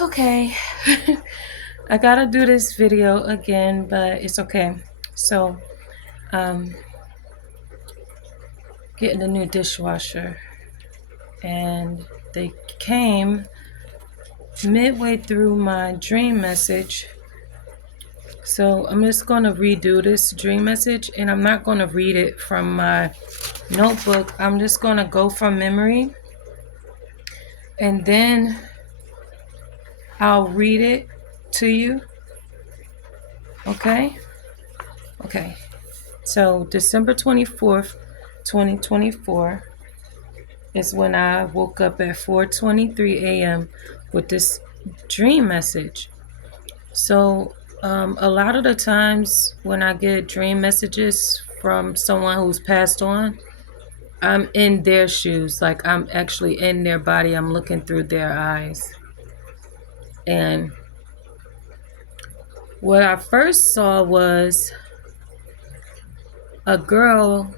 Okay, I gotta do this video again, but it's okay. So, um, getting a new dishwasher, and they came midway through my dream message. So I'm just gonna redo this dream message, and I'm not gonna read it from my notebook. I'm just gonna go from memory, and then I'll read it to you. Okay? Okay. So December 24th, 2024 is when I woke up at 4:23 a.m. with this dream message. So a lot of the times when I get dream messages from someone who's passed on, I'm in their shoes. Like I'm actually in their body. I'm looking through their eyes. And what I first saw was a girl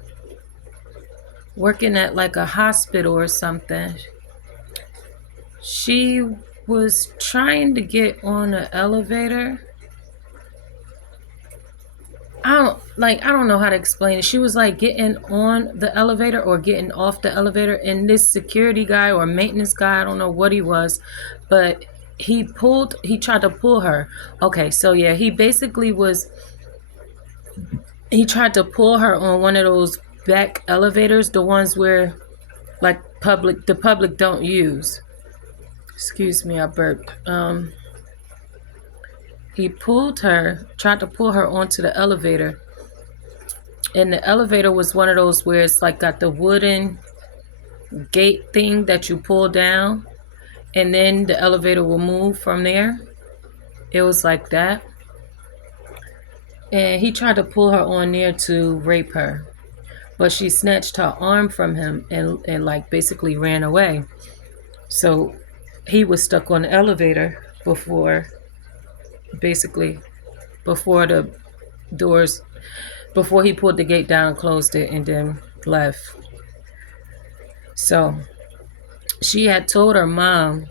working at like a hospital or something. She was trying to get on an elevator. I don't know how to explain it. She was like getting on the elevator or getting off the elevator, and this security guy or maintenance guy, I don't know what he was, but he tried to pull her. Okay, so yeah, he tried to pull her on one of those back elevators, the ones where like the public don't use. Excuse me, I burped. He tried to pull her onto the elevator. And the elevator was one of those where it's like got the wooden gate thing that you pull down, and then the elevator will move from there. It was like that. And he tried to pull her on there to rape her. But she snatched her arm from him and like basically ran away. So he was stuck on the elevator basically before the doors, before he pulled the gate down, closed it, and then left. So she had told her mom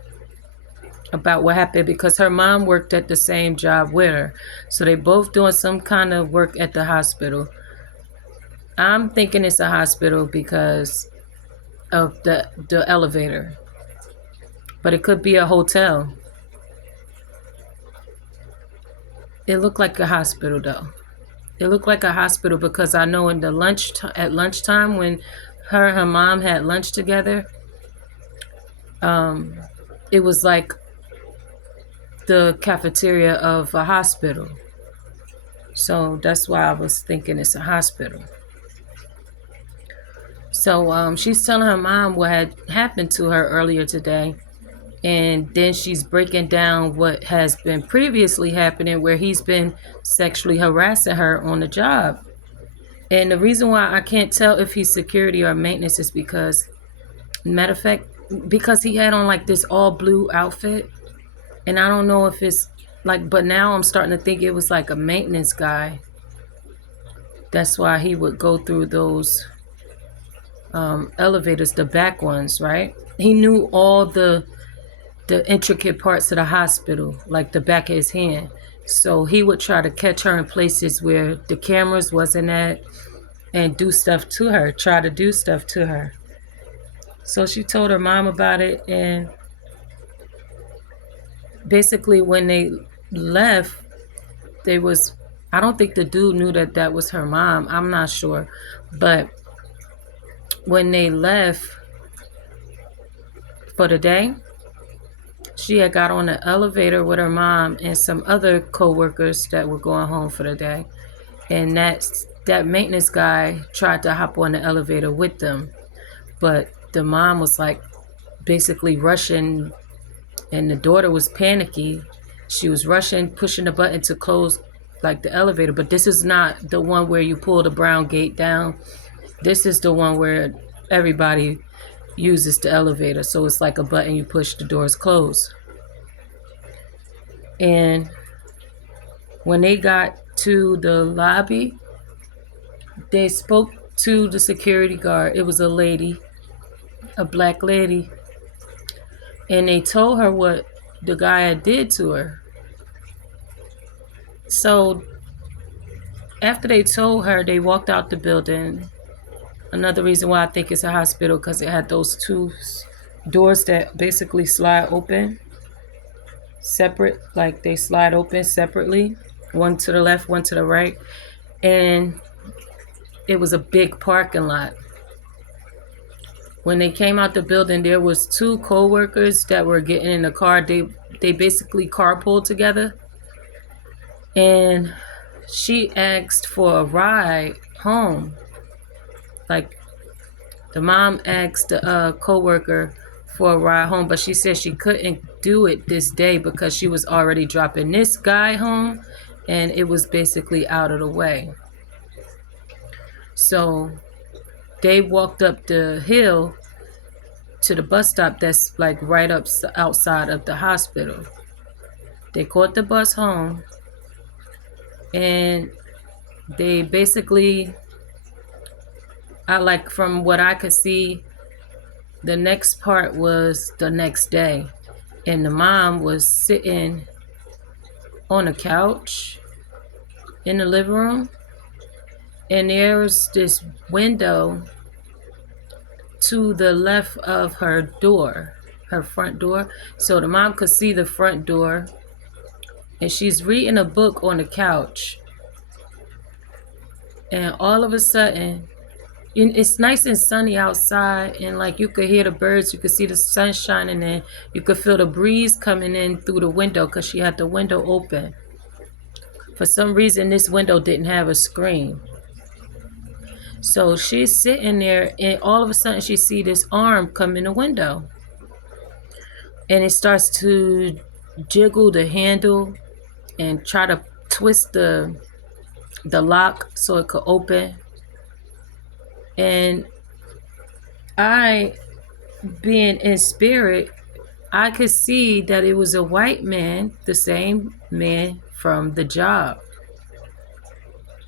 about what happened because her mom worked at the same job with her. So they both doing some kind of work at the hospital. I'm thinking it's a hospital because of the elevator. But it could be a hotel. It looked like a hospital though. It looked like a hospital because I know at lunchtime when her and her mom had lunch together, it was like the cafeteria of a hospital. So that's why I was thinking it's a hospital. So she's telling her mom what had happened to her earlier today. And then she's breaking down what has been previously happening where he's been sexually harassing her on the job. And the reason why I can't tell if he's security or maintenance is because, matter of fact, because he had on like this all blue outfit. And I don't know if it's like, but now I'm starting to think it was like a maintenance guy. That's why he would go through those elevators, the back ones, right? He knew all the intricate parts of the hospital, like the back of his hand. So he would try to catch her in places where the cameras wasn't at and do stuff to her, try to do stuff to her. So she told her mom about it, and basically when they left, I don't think the dude knew that was her mom. I'm not sure. But when they left for the day, she had got on the elevator with her mom and some other co-workers that were going home for the day. And that maintenance guy tried to hop on the elevator with them. But the mom was like basically rushing, and the daughter was panicky. She was rushing, pushing the button to close like the elevator. But this is not the one where you pull the brown gate down. This is the one where everybody uses the elevator. So it's like a button you push, the doors close. And when they got to the lobby, they spoke to the security guard. It was a lady, a black lady. And they told her what the guy had did to her. So after they told her, they walked out the building. Another reason why I think it's a hospital, because it had those two doors that basically slide open separate, like they slide open separately, one to the left, one to the right. And it was a big parking lot. When they came out the building, there was two co-workers that were getting in the car. They basically carpooled together. And she asked for a ride home. Like, the mom asked the co-worker for a ride home, but she said she couldn't do it this day because she was already dropping this guy home, and it was basically out of the way. So they walked up the hill to the bus stop that's like right up outside of the hospital. They caught the bus home, and they basically, from what I could see, the next part was the next day, and the mom was sitting on a couch in the living room, and there was this window to the left of her door, her front door. So the mom could see the front door, and she's reading a book on the couch. And all of a sudden, it's nice and sunny outside, and like you could hear the birds, you could see the sun shining in, you could feel the breeze coming in through the window because she had the window open. For some reason, this window didn't have a screen. So she's sitting there, and all of a sudden she see this arm come in the window, and it starts to jiggle the handle and try to twist the lock so it could open. And I, being in spirit, I could see that it was a white man, the same man from the job.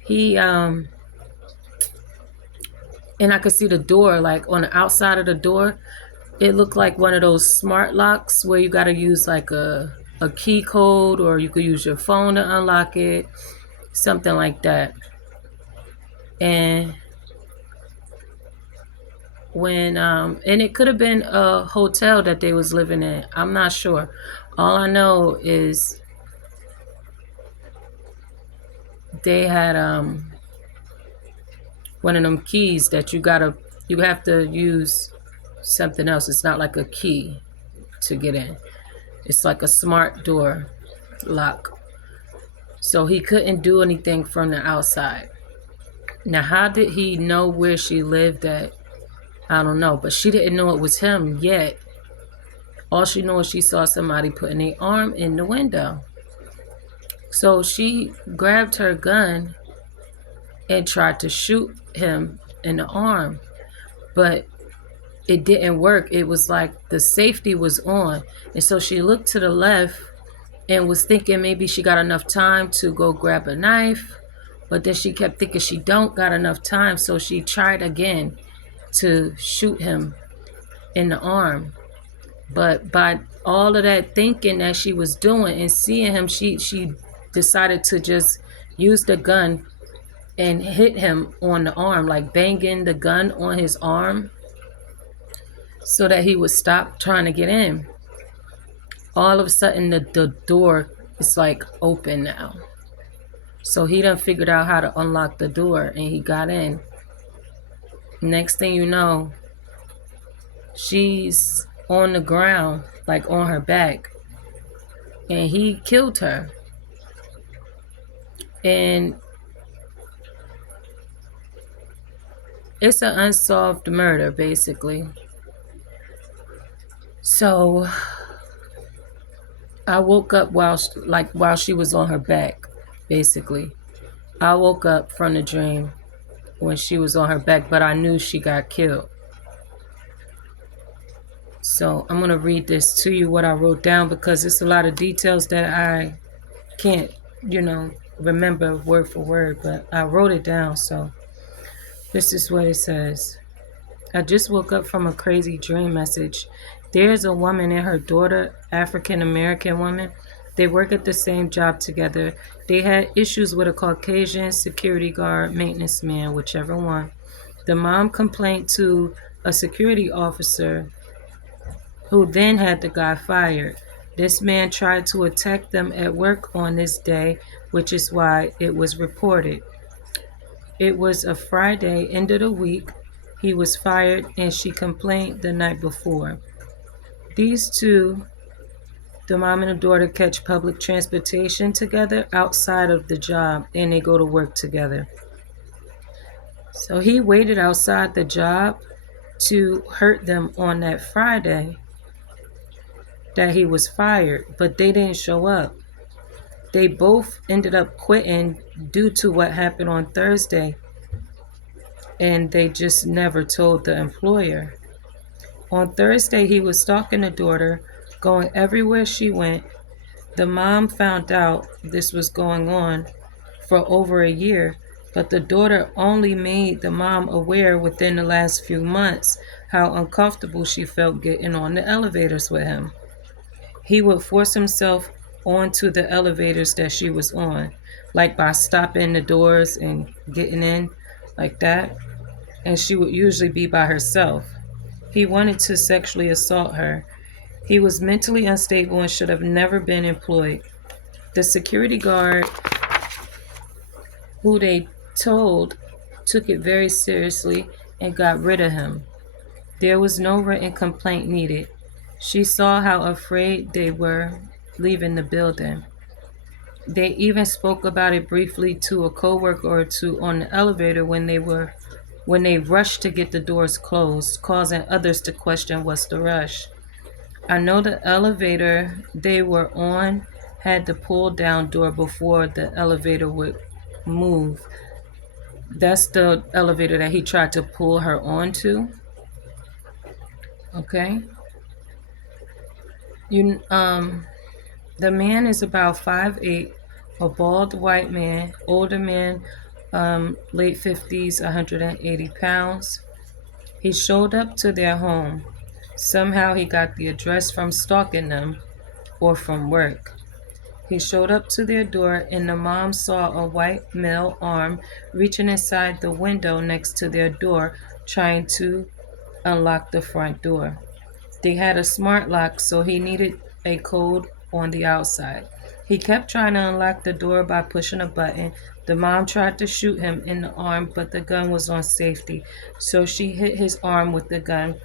He and I could see the door, like on the outside of the door, it looked like one of those smart locks where you got to use like a key code, or you could use your phone to unlock it, something like that. And when and it could have been a hotel that they was living in. I'm not sure. All I know is they had one of them keys that you have to use something else. It's not like a key to get in. It's like a smart door lock. So he couldn't do anything from the outside. Now, how did he know where she lived at? I don't know, but she didn't know it was him yet. All she knew is she saw somebody putting their arm in the window. So she grabbed her gun and tried to shoot him in the arm, but it didn't work. It was like the safety was on, and so she looked to the left and was thinking maybe she got enough time to go grab a knife, but then she kept thinking she don't got enough time, so she tried again to shoot him in the arm. But by all of that thinking that she was doing and seeing him, she decided to just use the gun and hit him on the arm, like banging the gun on his arm so that he would stop trying to get in. All of a sudden, the door is like open now. So he done figured out how to unlock the door, and he got in. Next thing you know, she's on the ground, like on her back, and he killed her. And it's an unsolved murder, basically. So I woke up while she was on her back, basically. I woke up from the dream when she was on her back, but I knew she got killed. So I'm going to read this to you, what I wrote down, because it's a lot of details that I can't, remember word for word, but I wrote it down. So this is what it says. I just woke up from a crazy dream message. There's a woman and her daughter, African American woman. They work at the same job together. They had issues with a Caucasian security guard, maintenance man, whichever one. The mom complained to a security officer who then had the guy fired. This man tried to attack them at work on this day, which is why it was reported. It was a Friday, end of the week. He was fired and she complained the night before. These two, the mom and the daughter, catch public transportation together outside of the job and they go to work together. So he waited outside the job to hurt them on that Friday that he was fired, but they didn't show up. They both ended up quitting due to what happened on Thursday, and they just never told the employer. On Thursday, he was stalking the daughter, going everywhere she went. The mom found out this was going on for over a year, but the daughter only made the mom aware within the last few months how uncomfortable she felt getting on the elevators with him. He would force himself onto the elevators that she was on, like by stopping the doors and getting in like that, and she would usually be by herself. He wanted to sexually assault her. He was mentally unstable and should have never been employed. The security guard, who they told, took it very seriously and got rid of him. There was no written complaint needed. She saw how afraid they were leaving the building. They even spoke about it briefly to a coworker or two on the elevator when they rushed to get the doors closed, causing others to question what's the rush. I know the elevator they were on had the pull down door before the elevator would move. That's the elevator that he tried to pull her onto. Okay. You The man is about 5'8", a bald white man, older man, late 50s, 180 pounds. He showed up to their home. Somehow he got the address from stalking them or from work. He showed up to their door and the mom saw a white male arm reaching inside the window next to their door trying to unlock the front door. They had a smart lock, so he needed a code on the outside. He kept trying to unlock the door by pushing a button. The mom tried to shoot him in the arm, but the gun was on safety, so she hit his arm with the gun,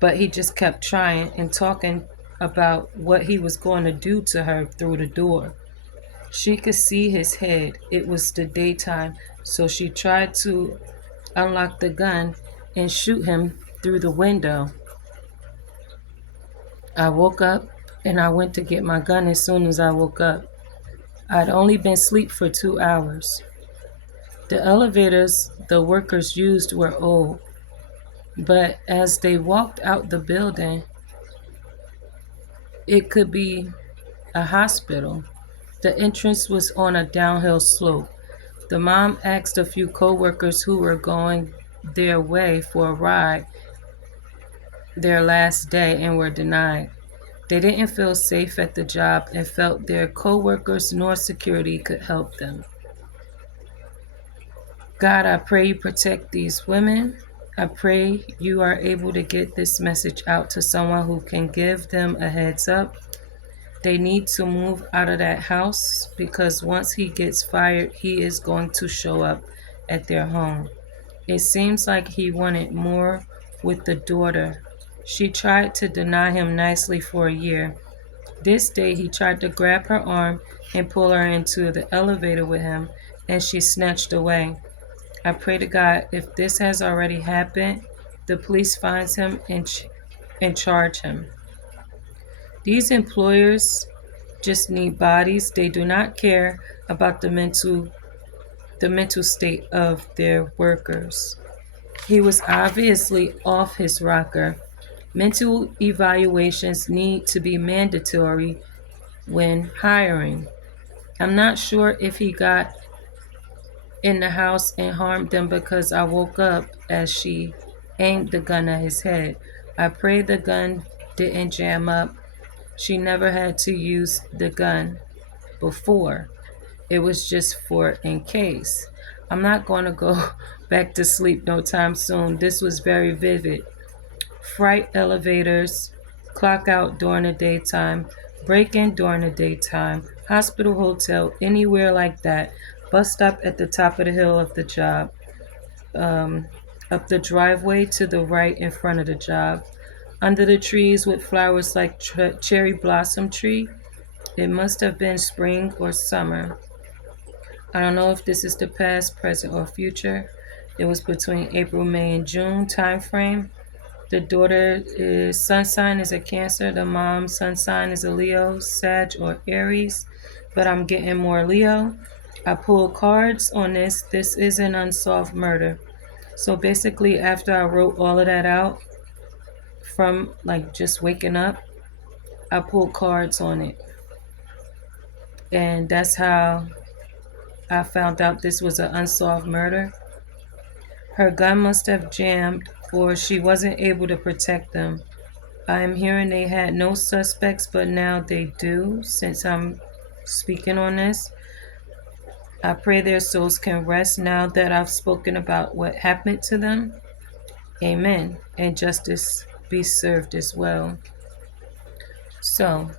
but he just kept trying and talking about what he was going to do to her through the door. She could see his head. It was the daytime, so she tried to unlock the gun and shoot him through the window. I woke up and I went to get my gun as soon as I woke up. I'd only been asleep for 2 hours. The elevators the workers used were old, but as they walked out the building, it could be a hospital. The entrance was on a downhill slope. The mom asked a few coworkers who were going their way for a ride their last day and were denied. They didn't feel safe at the job and felt their coworkers nor security could help them. God, I pray you protect these women. I pray you are able to get this message out to someone who can give them a heads up. They need to move out of that house because once he gets fired, he is going to show up at their home. It seems like he wanted more with the daughter. She tried to deny him nicely for a year. This day, he tried to grab her arm and pull her into the elevator with him, and she snatched away. I pray to God, if this has already happened, the police finds him and charge him. These employers just need bodies. They do not care about the mental state of their workers. He was obviously off his rocker. Mental evaluations need to be mandatory when hiring. I'm not sure if he got in the house and harmed them because I woke up as she aimed the gun at his head. I pray the gun didn't jam up. She never had to use the gun before. It was just for in case. I'm not going to go back to sleep no time soon. This was very vivid. Fright elevators, clock out during the daytime, break in during the daytime, hospital, hotel, anywhere like that. Bus stop at the top of the hill of the job. Um, Up the driveway to the right in front of the job. Under the trees with flowers like cherry blossom tree. It must have been spring or summer. I don't know if this is the past, present, or future. It was between April, May, and June time frame. The daughter is sun sign is a Cancer. The mom sun sign is a Leo, Sag, or Aries. But I'm getting more Leo. I pulled cards on this. This is an unsolved murder. So basically, after I wrote all of that out from like just waking up, I pulled cards on it. And that's how I found out this was an unsolved murder. Her gun must have jammed or she wasn't able to protect them. I am hearing they had no suspects, but now they do, since I'm speaking on this. I pray their souls can rest now that I've spoken about what happened to them. Amen. And justice be served as well. So,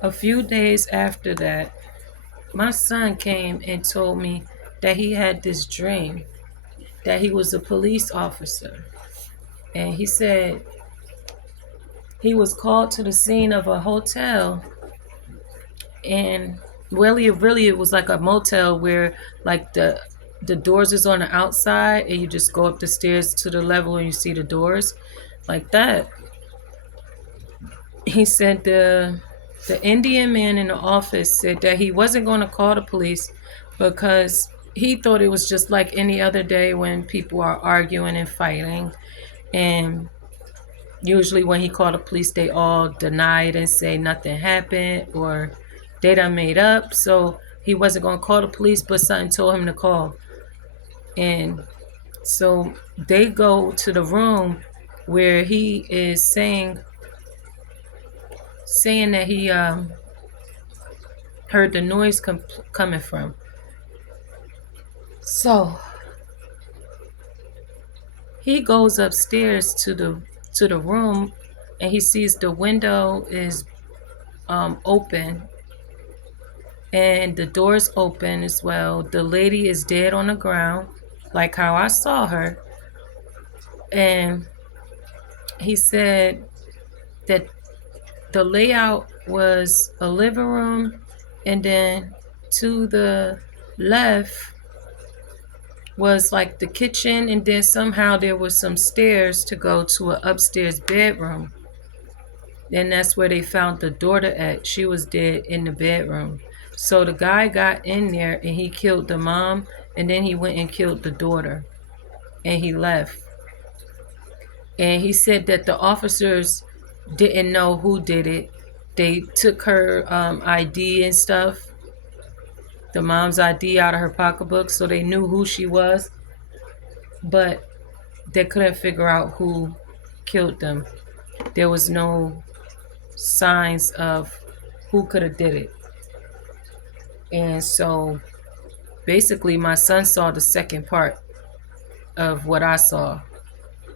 a few days after that, my son came and told me that he had this dream that he was a police officer. And he said he was called to the scene of a hotel, and really it was like a motel where like the doors is on the outside and you just go up the stairs to the level and you see the doors like that. He said the Indian man in the office said that he wasn't going to call the police because he thought it was just like any other day when people are arguing and fighting. And usually when he called the police, they all denied and say nothing happened or they done made up. So he wasn't going to call the police, but something told him to call. And so they go to the room where he is saying that he heard the noise coming from. So he goes upstairs to the room and he sees the window is open and the door's open as well. The lady is dead on the ground, like how I saw her. And he said that the layout was a living room, and then to the left was like the kitchen, and then somehow there was some stairs to go to an upstairs bedroom. And that's where they found the daughter at. She was dead in the bedroom. So the guy got in there and he killed the mom, and then he went and killed the daughter, and he left. And he said that the officers didn't know who did it. They took her ID and stuff, the mom's ID out of her pocketbook, so they knew who she was, but they couldn't figure out who killed them. There was no signs of who could have did it. And so basically my son saw the second part of what I saw,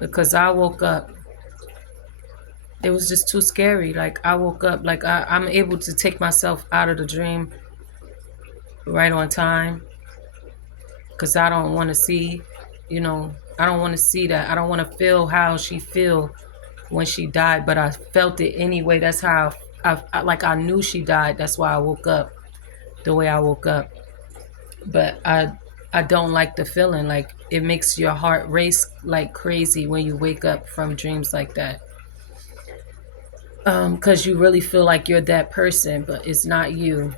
because I woke up. It was just too scary. Like I woke up, like I'm able to take myself out of the dream right on time, because I don't want to see, I don't want to see that. I don't want to feel how she feel when she died, but I felt it anyway. That's how I knew she died. That's why I woke up the way I woke up. But I don't like the feeling. Like it makes your heart race like crazy when you wake up from dreams like that. Because you really feel like you're that person, but it's not you.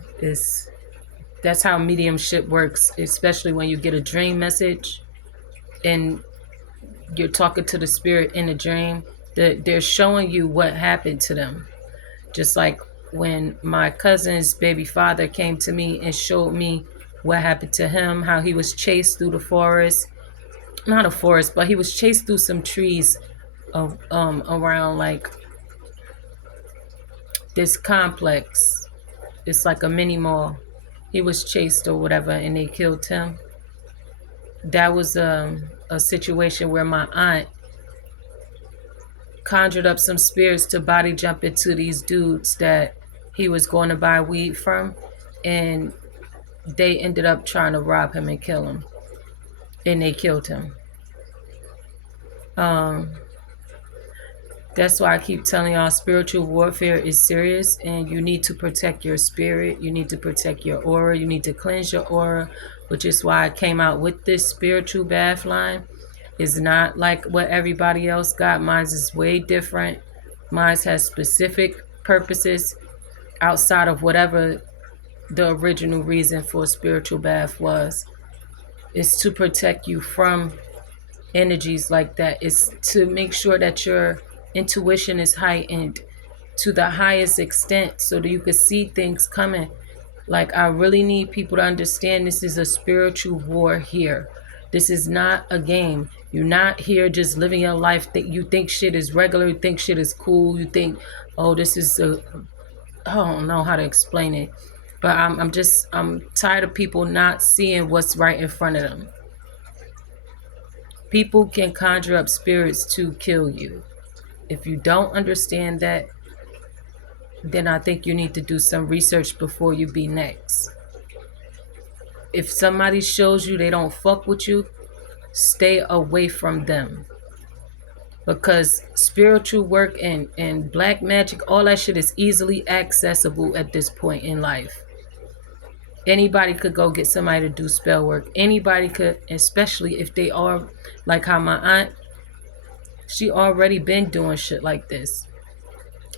That's how mediumship works, especially when you get a dream message and you're talking to the spirit in a dream. They're showing you what happened to them. Just like when my cousin's baby father came to me and showed me what happened to him, how he was chased through the forest. Not a forest, but he was chased through some trees around like this complex. It's like a mini mall. He was chased or whatever, and they killed him. That was a situation where my aunt conjured up some spirits to body jump into these dudes that he was going to buy weed from, and they ended up trying to rob him and kill him, and they killed him. That's why I keep telling y'all spiritual warfare is serious, and you need to protect your spirit. You need to protect your aura. You need to cleanse your aura, which is why I came out with this spiritual bath line. It's not like what everybody else got. Mine is way different. Mine has specific purposes outside of whatever the original reason for a spiritual bath was. It's to protect you from energies like that. It's to make sure that your intuition is heightened to the highest extent so that you can see things coming. Like, I really need people to understand this is a spiritual war here. This is not a game. You're not here just living your life that you think shit is regular, you think shit is cool, you think, oh, this is I don't know how to explain it. But I'm tired of people not seeing what's right in front of them. People can conjure up spirits to kill you. If you don't understand that, then I think you need to do some research before you be next. If somebody shows you they don't fuck with you, stay away from them. Because spiritual work and black magic, all that shit is easily accessible at this point in life. Anybody could go get somebody to do spell work. Anybody could, especially if they are like how my aunt, she already been doing shit like this.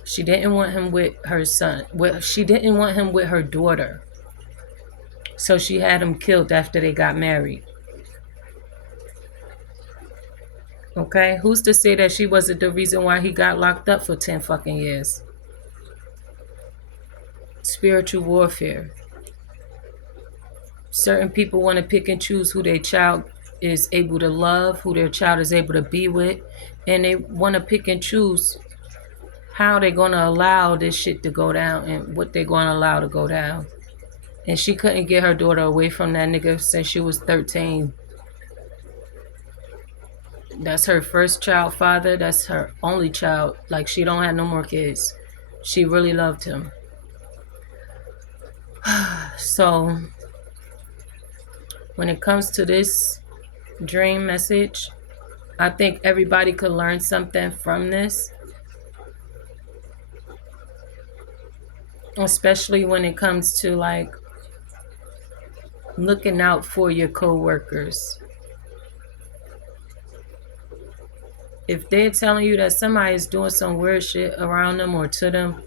She didn't want him with her son. Well, she didn't want him with her daughter. So she had him killed after they got married. Okay? Who's to say that she wasn't the reason why he got locked up for 10 fucking years? Spiritual warfare. Certain people want to pick and choose who their child is able to love, who their child is able to be with, and they want to pick and choose how they're going to allow this shit to go down and what they're going to allow to go down. And she couldn't get her daughter away from that nigga since she was 13. That's her first child father. That's her only child. Like, she don't have no more kids. She really loved him. So when it comes to this dream message, I think everybody could learn something from this. Especially when it comes to like looking out for your co-workers. If they're telling you that somebody is doing some weird shit around them or to them,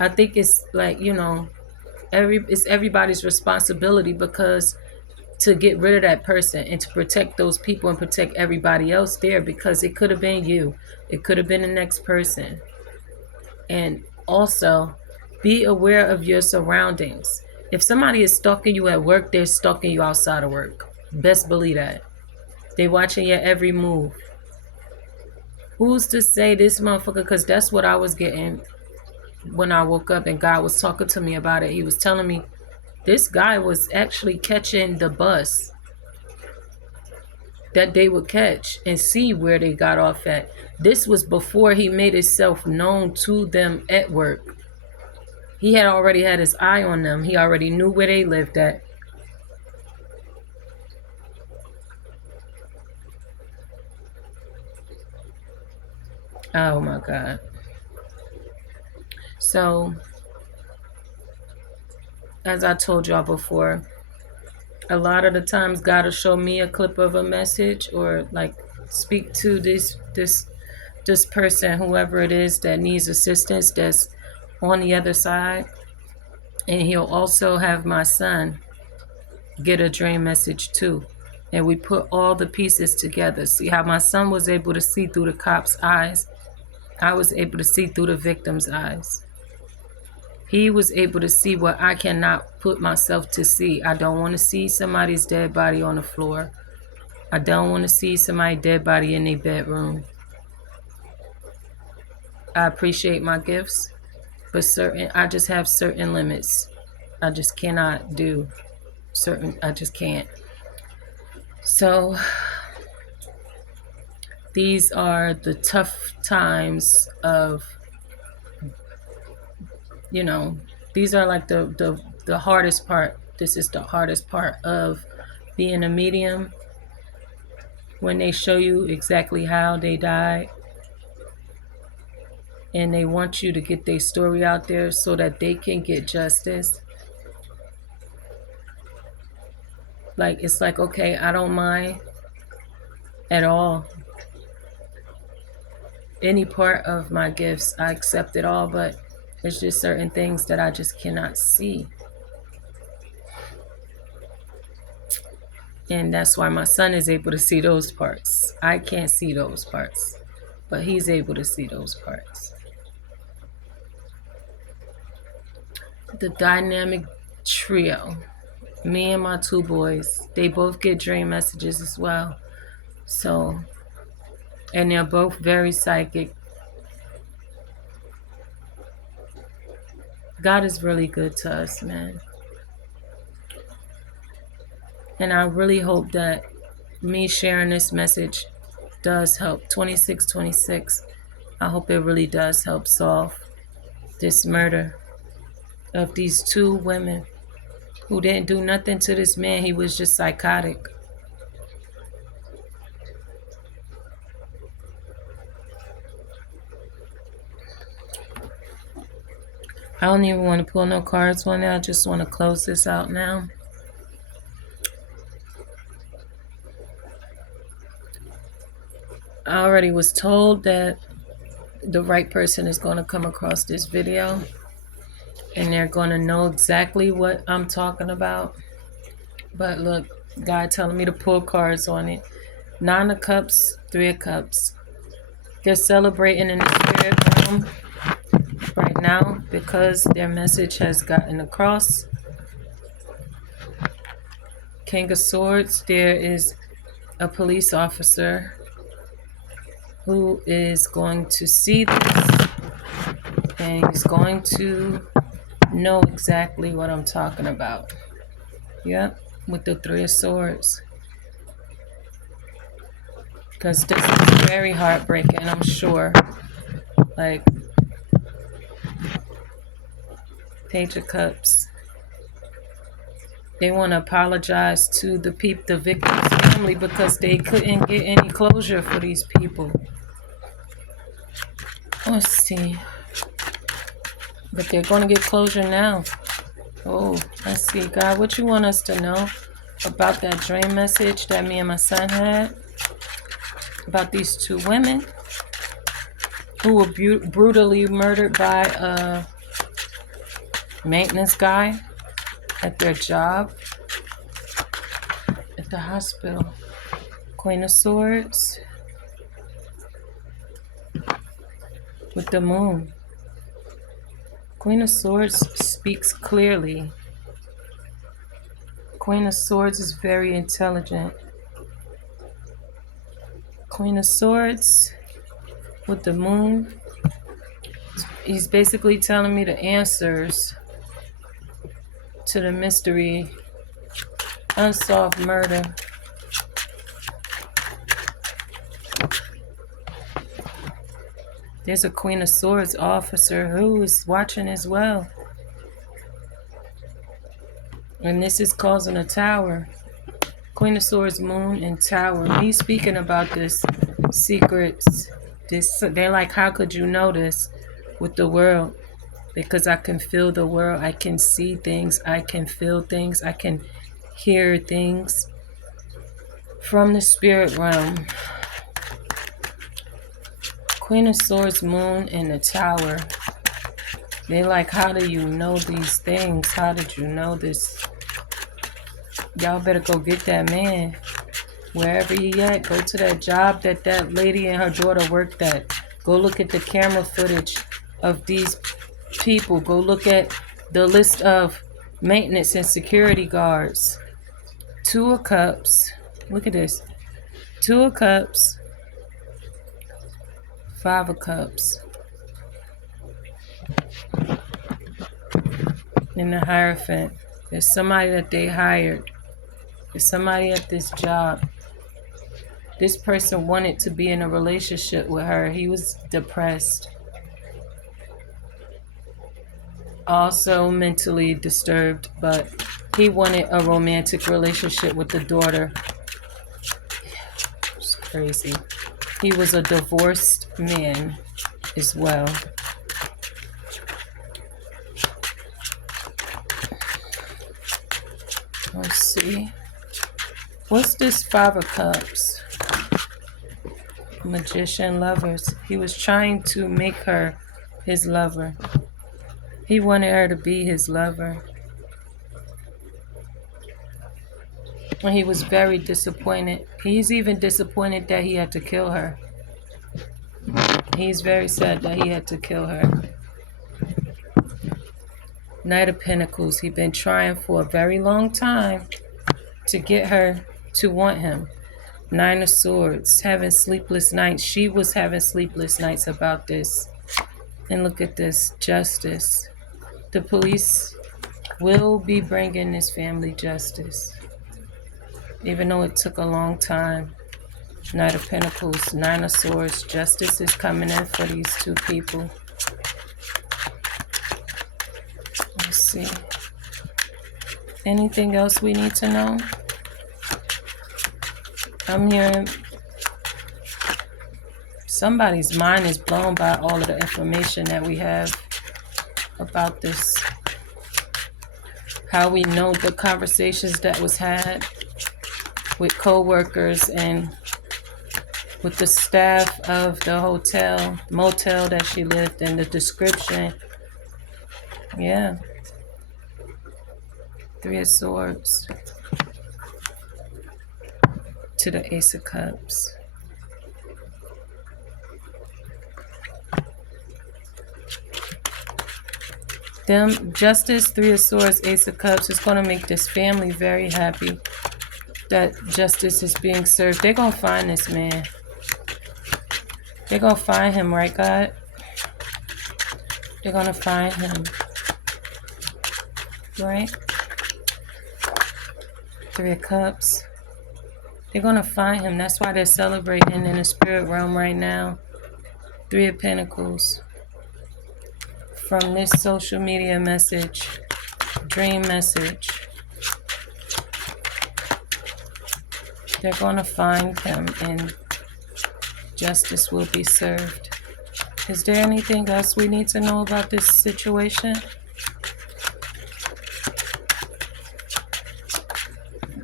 I think it's like, you know, it's everybody's responsibility, because to get rid of that person and to protect those people and protect everybody else there, because it could have been you. It could have been the next person. And also, be aware of your surroundings. If somebody is stalking you at work, they're stalking you outside of work. Best believe that. They're watching your every move. Who's to say this motherfucker, because that's what I was getting when I woke up and God was talking to me about it. He was telling me this guy was actually catching the bus that they would catch and see where they got off at. This was before he made himself known to them at work. He had already had his eye on them. He already knew where they lived at. Oh my God. So, as I told y'all before, a lot of the times God will show me a clip of a message or like speak to this person, whoever it is that needs assistance, that's on the other side. And he'll also have my son get a dream message too. And we put all the pieces together. See how my son was able to see through the cop's eyes? I was able to see through the victim's eyes. He was able to see what I cannot put myself to see. I don't want to see somebody's dead body on the floor. I don't want to see somebody's dead body in their bedroom. I appreciate my gifts, but I just have certain limits. I just cannot do I just can't. So these are the tough times of, you know, these are like the hardest part. This is the hardest part of being a medium, when they show you exactly how they died and they want you to get their story out there so that they can get justice. Like, it's like, okay, I don't mind at all any part of my gifts. I accept it all, but it's just certain things that I just cannot see. And that's why my son is able to see those parts. I can't see those parts, but he's able to see those parts. The dynamic trio, me and my two boys, they both get dream messages as well. So, and they're both very psychic. God is really good to us, man. And I really hope that me sharing this message does help. 2626, I hope it really does help solve this murder of these two women who didn't do nothing to this man. He was just psychotic. I don't even want to pull no cards on that. I just want to close this out now. I already was told that the right person is going to come across this video and they're going to know exactly what I'm talking about. But look, God telling me to pull cards on it. 9 of Cups, 3 of Cups. They're celebrating in the spirit realm right now because their message has gotten across. King of Swords, there is a police officer who is going to see this and he's going to know exactly what I'm talking about. Yep, with the 3 of Swords. Because this is very heartbreaking, I'm sure. Like, Page of Cups. They want to apologize to the victim's family because they couldn't get any closure for these people. Let's see. But they're going to get closure now. Oh, let's see. God, what you want us to know about that dream message that me and my son had? About these two women who were brutally murdered by a maintenance guy at their job at the hospital. Queen of Swords with the Moon. Queen of Swords speaks clearly. Queen of Swords is very intelligent. Queen of Swords with the Moon. He's basically telling me the answers to the mystery, unsolved murder. There's a Queen of Swords officer who is watching as well. And this is causing a tower. Queen of Swords, Moon, and Tower. Me speaking about this secrets. They're like, how could you know this with the world? Because I can feel the world. I can see things. I can feel things. I can hear things from the spirit realm. Queen of Swords, Moon, and the Tower. They like, how do you know these things? How did you know this? Y'all better go get that man. Wherever he at, go to that job that lady and her daughter worked at. Go look at the camera footage of these people. Go look at the list of maintenance and security guards. 2 of Cups. Look at this. 2 of Cups. 5 of Cups. in the Hierophant. There's somebody that they hired. There's somebody at this job. This person wanted to be in a relationship with her. He was depressed. Also mentally disturbed, but he wanted a romantic relationship with the daughter. It's crazy. He was a divorced man as well. Let's see. What's this 5 of Cups? Magician, lovers. He was trying to make her his lover. He wanted her to be his lover. And he was very disappointed. He's even disappointed that he had to kill her. He's very sad that he had to kill her. Knight of Pentacles. He's been trying for a very long time to get her to want him. 9 of Swords. Having sleepless nights. She was having sleepless nights about this. And look at this. Justice. The police will be bringing this family justice. Even though it took a long time. Knight of Pentacles, 9 of Swords. Justice is coming in for these two people. Let's see. Anything else we need to know? I'm hearing somebody's mind is blown by all of the information that we have about this. How we know the conversations that was had with co-workers and with the staff of the motel that she lived in, the description. Yeah. 3 of Swords to the Ace of Cups. Them Justice, 3 of Swords, Ace of Cups is going to make this family very happy that justice is being served. They're going to find this man. They're going to find him, right, God? They're going to find him. Right? 3 of Cups. They're going to find him. That's why they're celebrating in the spirit realm right now. 3 of Pentacles. From this social media message, dream message. They're going to find him and justice will be served. Is there anything else we need to know about this situation?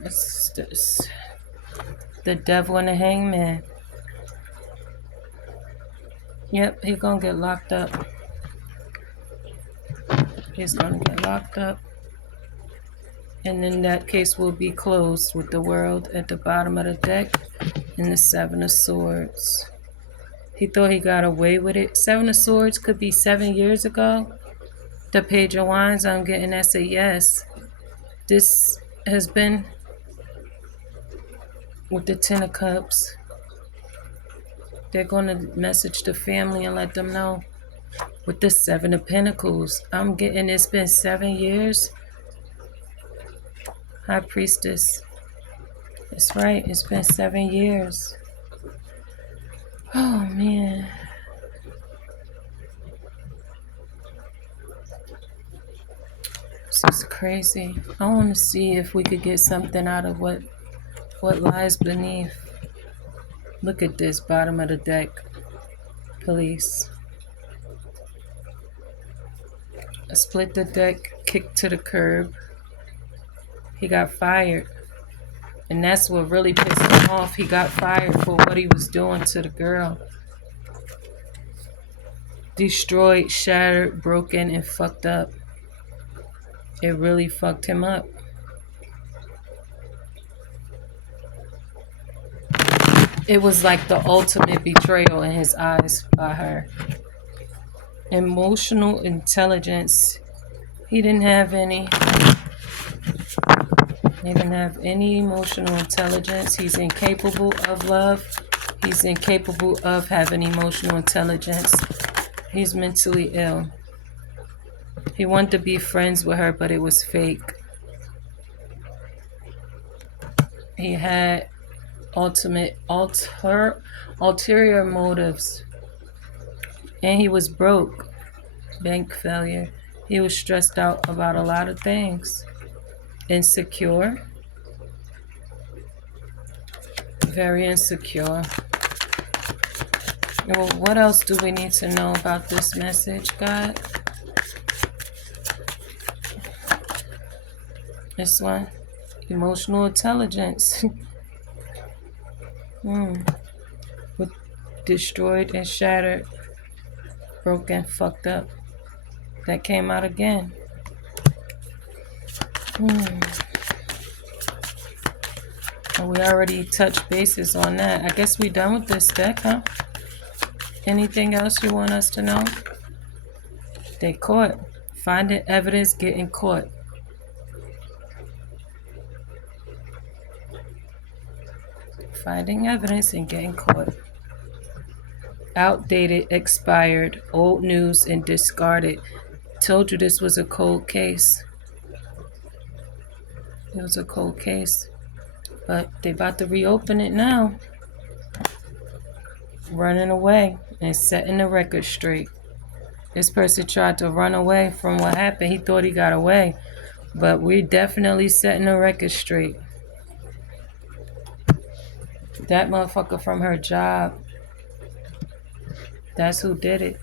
It's this. The Devil and the Hangman. Yep, he's going to get locked up. He's going to get locked up. And then that case will be closed with the World at the bottom of the deck and the 7 of Swords. He thought he got away with it. 7 of Swords could be 7 years ago. The Page of Wands, I'm getting that's a yes. This has been with the 10 of Cups. They're going to message the family and let them know. With the 7 of Pentacles, I'm getting it's been 7 years. High Priestess. That's right, it's been 7 years. Oh, man. This is crazy. I want to see if we could get something out of what lies beneath. Look at this, bottom of the deck. Police. I split the deck, kicked to the curb. He got fired. And that's what really pissed him off. He got fired for what he was doing to the girl. Destroyed, shattered, broken, and fucked up. It really fucked him up. It was like the ultimate betrayal in his eyes by her. Emotional intelligence. He didn't have any. He didn't have any emotional intelligence. He's incapable of love. He's incapable of having emotional intelligence. He's mentally ill. He wanted to be friends with her, but it was fake. He had ulterior motives. And he was broke. Bank failure. He was stressed out about a lot of things. Insecure. Very insecure. Well, what else do we need to know about this message, God? This one. Emotional intelligence. With destroyed and shattered, broken, fucked up. That came out again. And we already touched bases on that. I guess we done with this deck, huh? Anything else you want us to know? They caught. Finding evidence, getting caught. Finding evidence and getting caught. Outdated, expired, old news, and discarded. Told you this was a cold case. It was a cold case. But they about to reopen it now. Running away and setting the record straight. This person tried to run away from what happened. He thought he got away. But we're definitely setting the record straight. That motherfucker from her job. That's who did it.